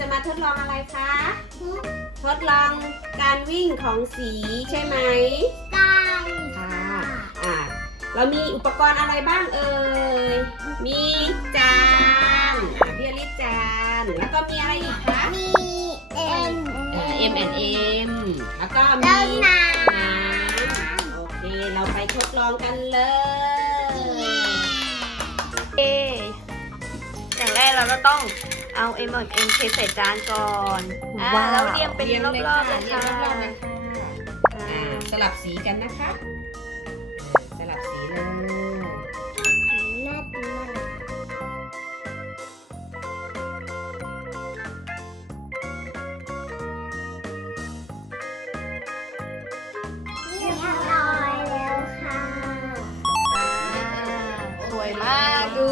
จะมาทดลองอะไรคะ ทดลองการวิ่งของสีใช่ไหมใช่ค่่ะอาเรามีอุปกรณ์อะไรบ้างเอ่ยมีจานเบียริจาน แล้วก็มีอะไรอีกคะ มีเอ็มเอ็มแอนเอ็มแล้วก็มีน้ำโอเคเราไปทดลองกันเลยโอเคอย่างแรกเราก็ต้องเอาเเออ M เ K ใส่จานก่อนว้าวเราเรียงเป็นรอบๆเลยค่ะ สลับสีกันนะคะ สลับสีเลยมาดู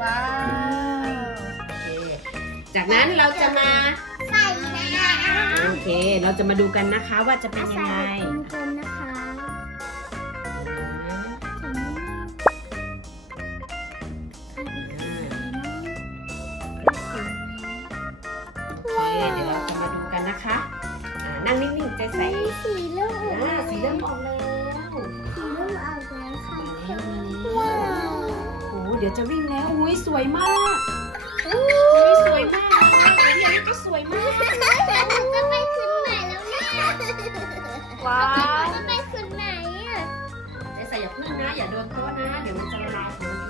ว้าจากนั้นเราจะมา ใส่นโอเคเราจะมาดูกันนะคะว่าจะเป็นยังไงใส่กลมๆนะคะ นั่งนิ่งๆใจใสสีเริ่มออกแล้วสีเริ่มออกแล้วส่มออ้โอเดี๋ยวจะวิ่งแล้วอุ้ยสวยมากอู้ยมากแล้วนะสวยมากจะไปขึ้นไหนแล้วเนี่ย ว้าวจะไปขึ้นไหนอ่ะใส่อย่าพึ่งนะ อย่าโดนโตัวนะ เดี๋ยวมันจะละลาวเดี๋ยว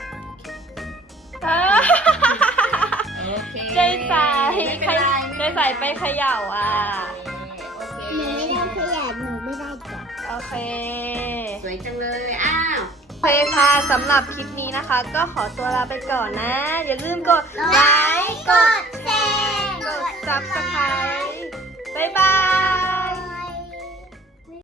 คยใส่ไปเขย่าอ่ะหนูไม่ได้เขย่าหนูไม่ได้จ้ะ โอเค สวยจังเลย อ้าวโอเคค่ะสำหรับคลิปนี้นะคะ ก็ขอตัวลาไปก่อนนะ อย่าลืมกดไลค์กด